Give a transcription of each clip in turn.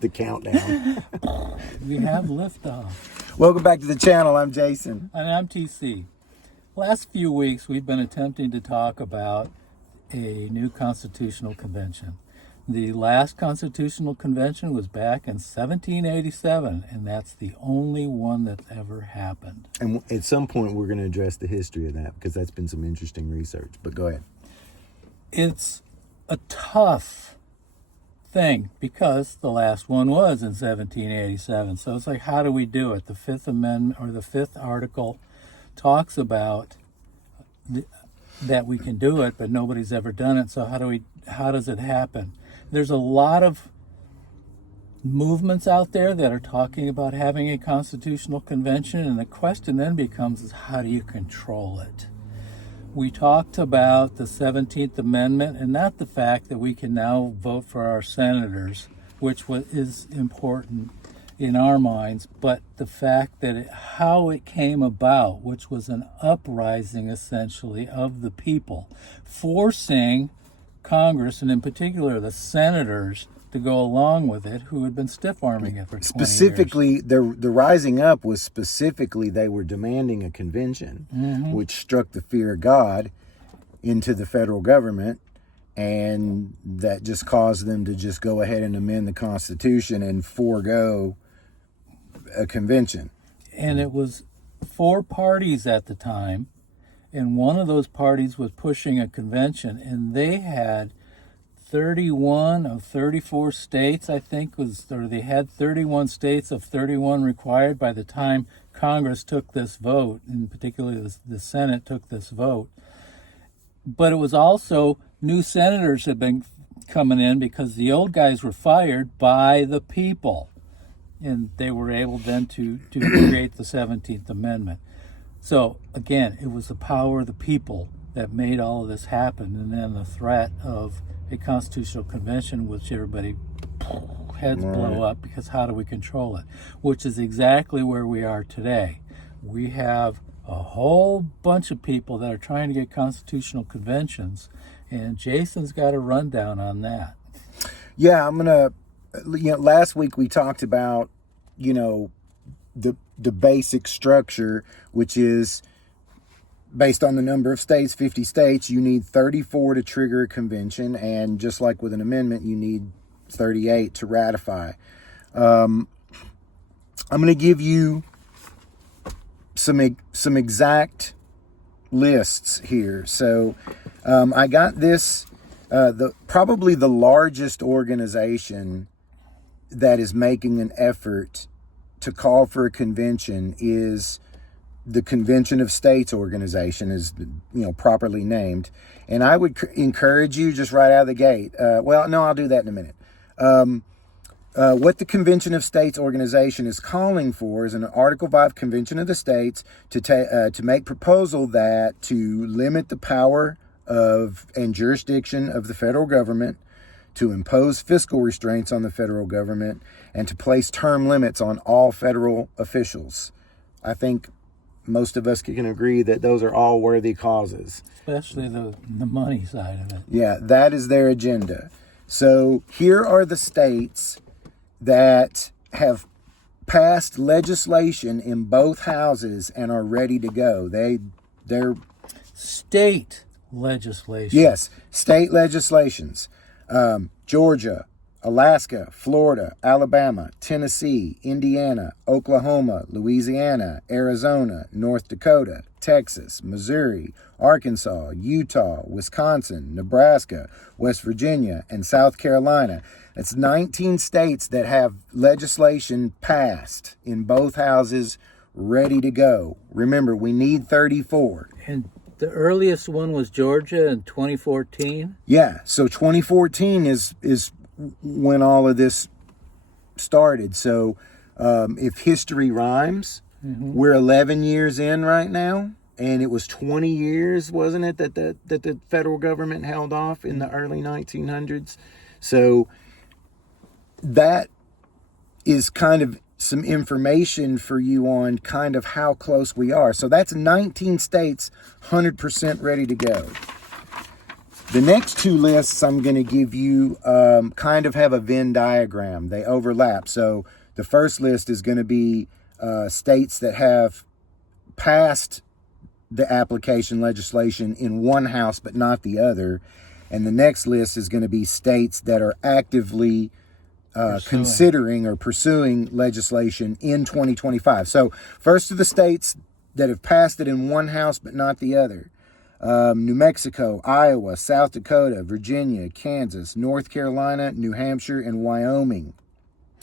the countdown. We have liftoff. Welcome back to the channel. I'm Jason. And I'm TC. Last few weeks, we've been attempting to talk about a new constitutional convention. The last constitutional convention was back in 1787, and that's the only one that's ever happened. And at some point, we're going to address the history of that because that's been some interesting research. But go ahead. It's a tough thing because the last one was in 1787. So it's like, how do we do it? The Fifth Amendment, or the Fifth Article, talks about that we can do it, but nobody's ever done it. So how does it happen? There's a lot of movements out there that are talking about having a constitutional convention, and the question then becomes is how do you control it? We talked about the 17th Amendment, and not the fact that we can now vote for our senators, which is important in our minds, but the fact that how it came about, which was an uprising essentially of the people, forcing Congress, and in particular the senators, to go along with it, who had been stiff-arming it for 20 specifically, years. the rising up was specifically they were demanding a convention, which struck the fear of God into the federal government, and that just caused them to just go ahead and amend the Constitution and forego a convention. And it was 4 parties at the time, and one of those parties was pushing a convention, and they had 31 of 34 states, I think, they had 31 states of 31 required by the time Congress took this vote, and particularly the Senate took this vote. But it was also new senators had been coming in because the old guys were fired by the people, and they were able then to create the 17th Amendment. So again, it was the power of the people that made all of this happen, and then the threat of a constitutional convention, which everybody heads blow up because how do we control it? Which is exactly where we are today. We have a whole bunch of people that are trying to get constitutional conventions, and Jason's got a rundown on that. Yeah, I'm gonna. Last week we talked about the basic structure, which is based on the number of states, 50 states, you need 34 to trigger a convention, and just like with an amendment, you need 38 to ratify. I'm going to give you some exact lists here. So I got this, probably the largest organization that is making an effort to call for a convention is the Convention of States organization, is properly named. And I would encourage you just right out of the gate. I'll do that in a minute. What the Convention of States organization is calling for is an Article 5 Convention of the States to make proposal that to limit the power of and jurisdiction of the federal government, to impose fiscal restraints on the federal government, and to place term limits on all federal officials. I think most of us can agree that those are all worthy causes. Especially the money side of it. Yeah, that is their agenda. So here are the states that have passed legislation in both houses and are ready to go. They're state legislation. Yes, state legislations. Georgia, Alaska, Florida, Alabama, Tennessee, Indiana, Oklahoma, Louisiana, Arizona, North Dakota, Texas, Missouri, Arkansas, Utah, Wisconsin, Nebraska, West Virginia, and South Carolina. That's 19 states that have legislation passed in both houses, ready to go. Remember, we need 34. And the earliest one was Georgia in 2014? Yeah, so 2014 is when all of this started. So if history rhymes, we're 11 years in right now, and it was 20 years, wasn't it, that the federal government held off in the early 1900s. So that is kind of some information for you on kind of how close we are. So that's 19 states 100% ready to go. The next two lists I'm going to give you kind of have a Venn diagram. They overlap. So the first list is going to be states that have passed the application legislation in one house but not the other. And the next list is going to be states that are actively considering or pursuing legislation in 2025. So first are the states that have passed it in one house but not the other. New Mexico, Iowa, South Dakota, Virginia, Kansas, North Carolina, New Hampshire, and Wyoming.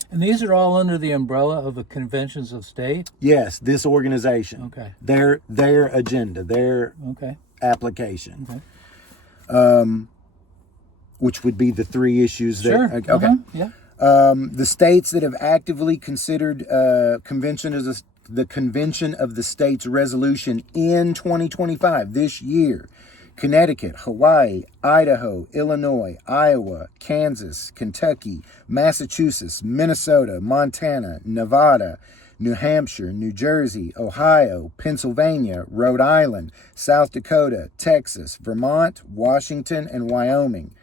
And these are all under the umbrella of the conventions of state? Yes, this organization. Okay. Their agenda, their Okay. application. Okay. Which would be the three issues that... Sure. Okay. Uh-huh. Yeah. The states that have actively considered the Convention of the States resolution in 2025, this year: Connecticut, Hawaii, Idaho, Illinois, Iowa, Kansas, Kentucky, Massachusetts, Minnesota, Montana, Nevada, New Hampshire, New Jersey, Ohio, Pennsylvania, Rhode Island, South Dakota, Texas, Vermont, Washington, and Wyoming.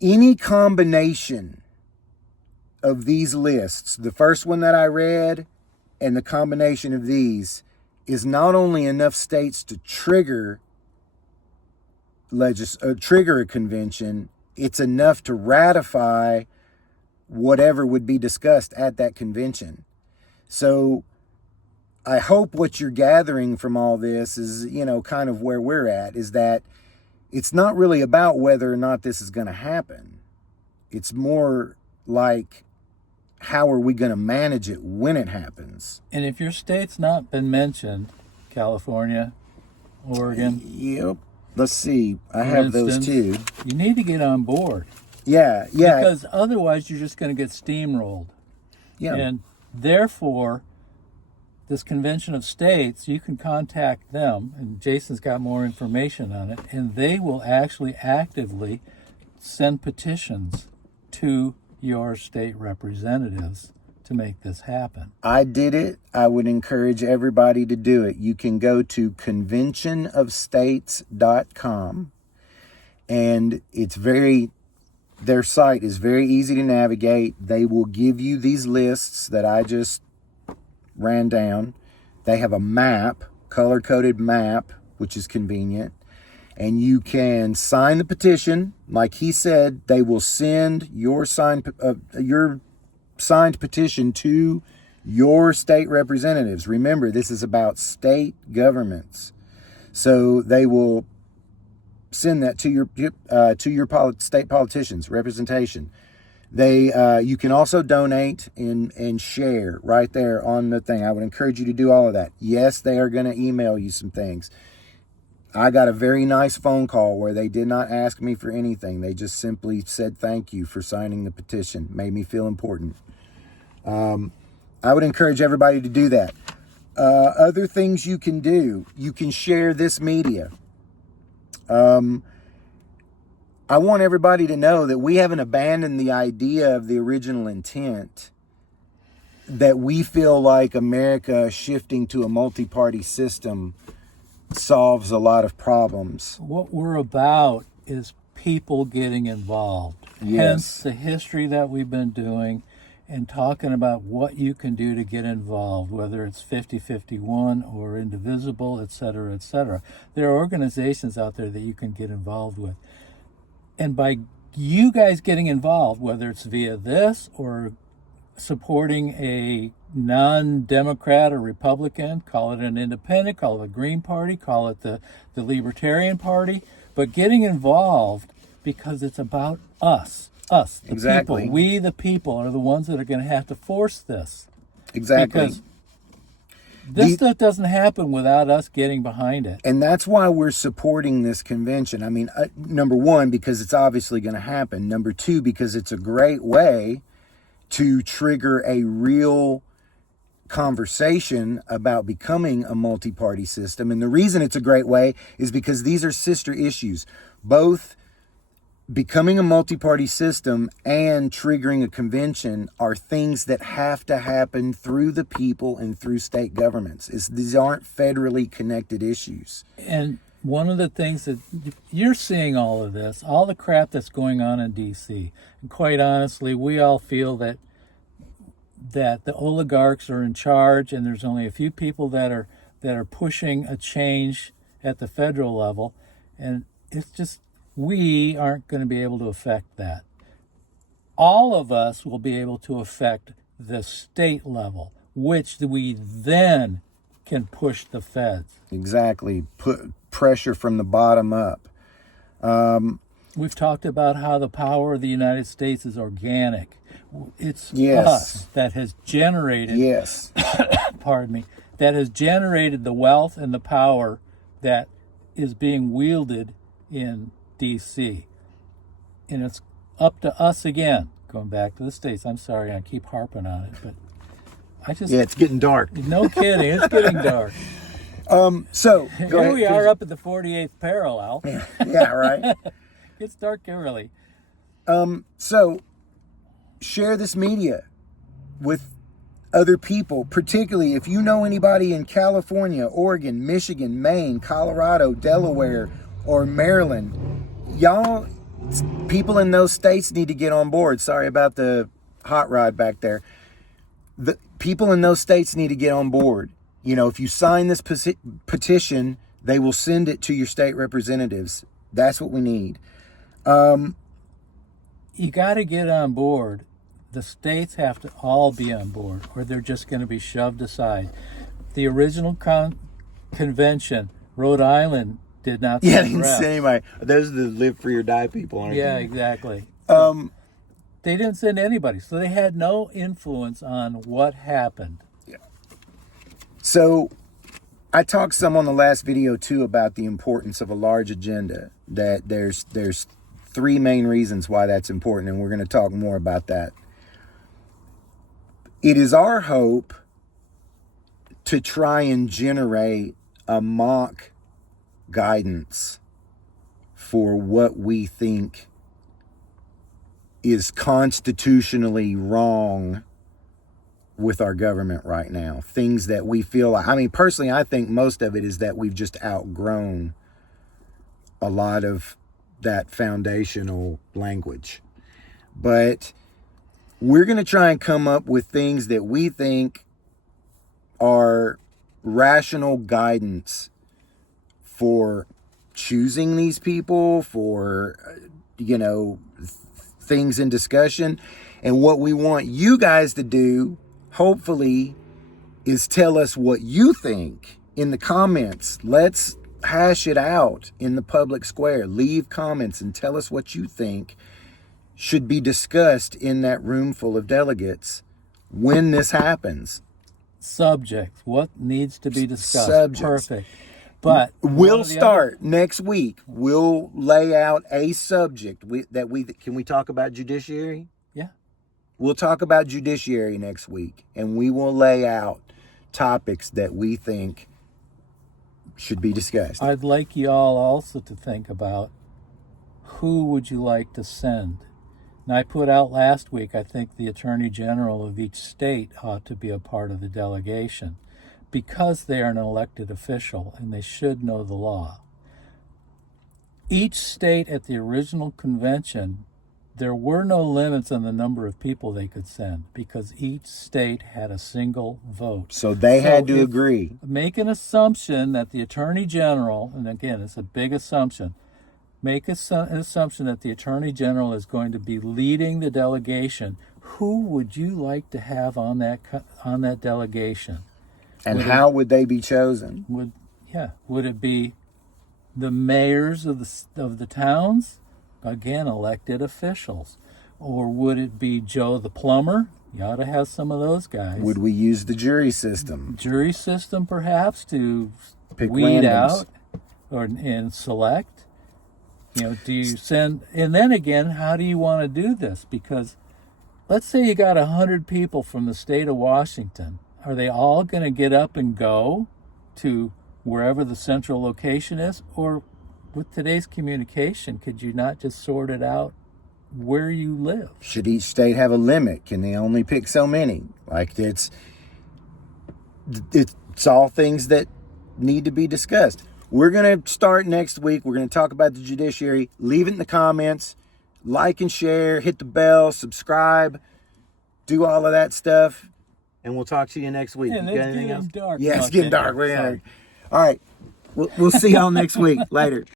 Any combination of these lists, the first one that I read and the combination of these, is not only enough states to trigger a convention, it's enough to ratify whatever would be discussed at that convention. So I hope what you're gathering from all this is, kind of where we're at, is that it's not really about whether or not this is going to happen. It's more like, how are we going to manage it when it happens? And if your state's not been mentioned, California, Oregon... Yep. Let's see. I for have instance, those too. You need to get on board. Yeah. Because otherwise you're just going to get steamrolled. Yeah. And therefore, this convention of states, you can contact them, and Jason's got more information on it, and they will actually actively send petitions to your state representatives to make this happen. I did it. I would encourage everybody to do it. You can go to conventionofstates.com, and their site is very easy to navigate. They will give you these lists that I just ran down. They have a map, color-coded map, which is convenient. And you can sign the petition. Like he said, they will send your signed petition to your state representatives. Remember, this is about state governments. So they will send that to your state politicians, representation. You can also donate and share right there on the thing. I would encourage you to do all of that. Yes, they are going to email you some things. I got a very nice phone call where they did not ask me for anything. They just simply said thank you for signing the petition. Made me feel important. I would encourage everybody to do that. Other things you can do. You can share this media. I want everybody to know that we haven't abandoned the idea of the original intent, that we feel like America shifting to a multi-party system solves a lot of problems. What we're about is people getting involved. Yes. Hence the history that we've been doing and talking about what you can do to get involved, whether it's 5051 or Indivisible, et cetera, et cetera. There are organizations out there that you can get involved with. And by you guys getting involved, whether it's via this or supporting a non-Democrat or Republican, call it an independent, call it a Green Party, call it the Libertarian Party, but getting involved because it's about us, the Exactly. people. We, the people, are the ones that are going to have to force this. Exactly. Because this stuff doesn't happen without us getting behind it. And that's why we're supporting this convention. I mean, number one, because it's obviously going to happen. Number two, because it's a great way to trigger a real conversation about becoming a multi-party system. And the reason it's a great way is because these are sister issues. Both becoming a multi-party system and triggering a convention are things that have to happen through the people and through state governments. These aren't federally connected issues. And one of the things that you're seeing, all of this, all the crap that's going on in DC, and quite honestly, we all feel that the oligarchs are in charge, and there's only a few people that are pushing a change at the federal level, and it's just we aren't going to be able to affect that. All of us will be able to affect the state level, which we then can push the feds. Exactly. Put pressure from the bottom up. We've talked about how the power of the United States is organic. It's Yes. us that has generated, Yes. pardon me, that has generated the wealth and the power that is being wielded in DC. And it's up to us again, going back to the states. I'm sorry, I keep harping on it, but I just... Yeah, it's getting dark. No kidding, it's getting dark. So, go Here ahead. we are up at the 48th parallel. Yeah, right. It's dark early. So, share this media with other people, particularly if you know anybody in California, Oregon, Michigan, Maine, Colorado, Delaware, or Maryland. Y'all, people in those states need to get on board. Sorry about the hot rod back there. The people in those states need to get on board. You know, if you sign this petition, they will send it to your state representatives. That's what we need. You got to get on board. The states have to all be on board, or they're just going to be shoved aside. The original convention, Rhode Island did not. Yeah, they didn't send anybody. Those are the live free or die people, aren't Yeah, they? exactly. So they didn't send anybody, so they had no influence on what happened. Yeah. So I talked some on the last video too about the importance of a large agenda. That there's three main reasons why that's important, and we're going to talk more about that. It is our hope to try and generate a mock guidance for what we think is constitutionally wrong with our government right now. Things that we feel, I mean, personally, I think most of it is that we've just outgrown a lot of that foundational language. But we're going to try and come up with things that we think are rational guidance for choosing these people, for, things in discussion. And what we want you guys to do, hopefully, is tell us what you think in the comments. Let's hash it out in the public square. Leave comments and tell us what you think should be discussed in that room full of delegates when this happens. Subject. What needs to be discussed? Subjects. Perfect. But we'll start next week. We'll lay out a subject can we talk about judiciary? Yeah. We'll talk about judiciary next week, and we will lay out topics that we think should be discussed. I'd like you all also to think about who would you like to send. And I put out last week, I think the Attorney General of each state ought to be a part of the delegation because they are an elected official and they should know the law. Each state at the original convention, there were no limits on the number of people they could send because each state had a single vote. So they had to agree. Make an assumption that the Attorney General, and again, it's a big assumption, make an assumption that the Attorney General is going to be leading the delegation. Who would you like to have on that delegation? And how would they be chosen? Would it be the mayors of the towns? Again, elected officials. Or would it be Joe the plumber? You ought to have some of those guys. Would we use the jury system? Jury system, perhaps, to pick weed randoms out and select? Do you send... And then again, how do you want to do this? Because let's say you got 100 people from the state of Washington. Are they all going to get up and go to wherever the central location is? Or with today's communication, could you not just sort it out where you live? Should each state have a limit? Can they only pick so many? Like it's all things that need to be discussed. we're going to start next week. We're going to talk about the judiciary. Leave it in the comments. Like and share. Hit the bell. Subscribe. Do all of that stuff. And we'll talk to you next week. And You got it's anything getting else? dark. Yeah, it's Okay. getting dark. We're Sorry. gonna. All right. We'll see y'all next week. Later.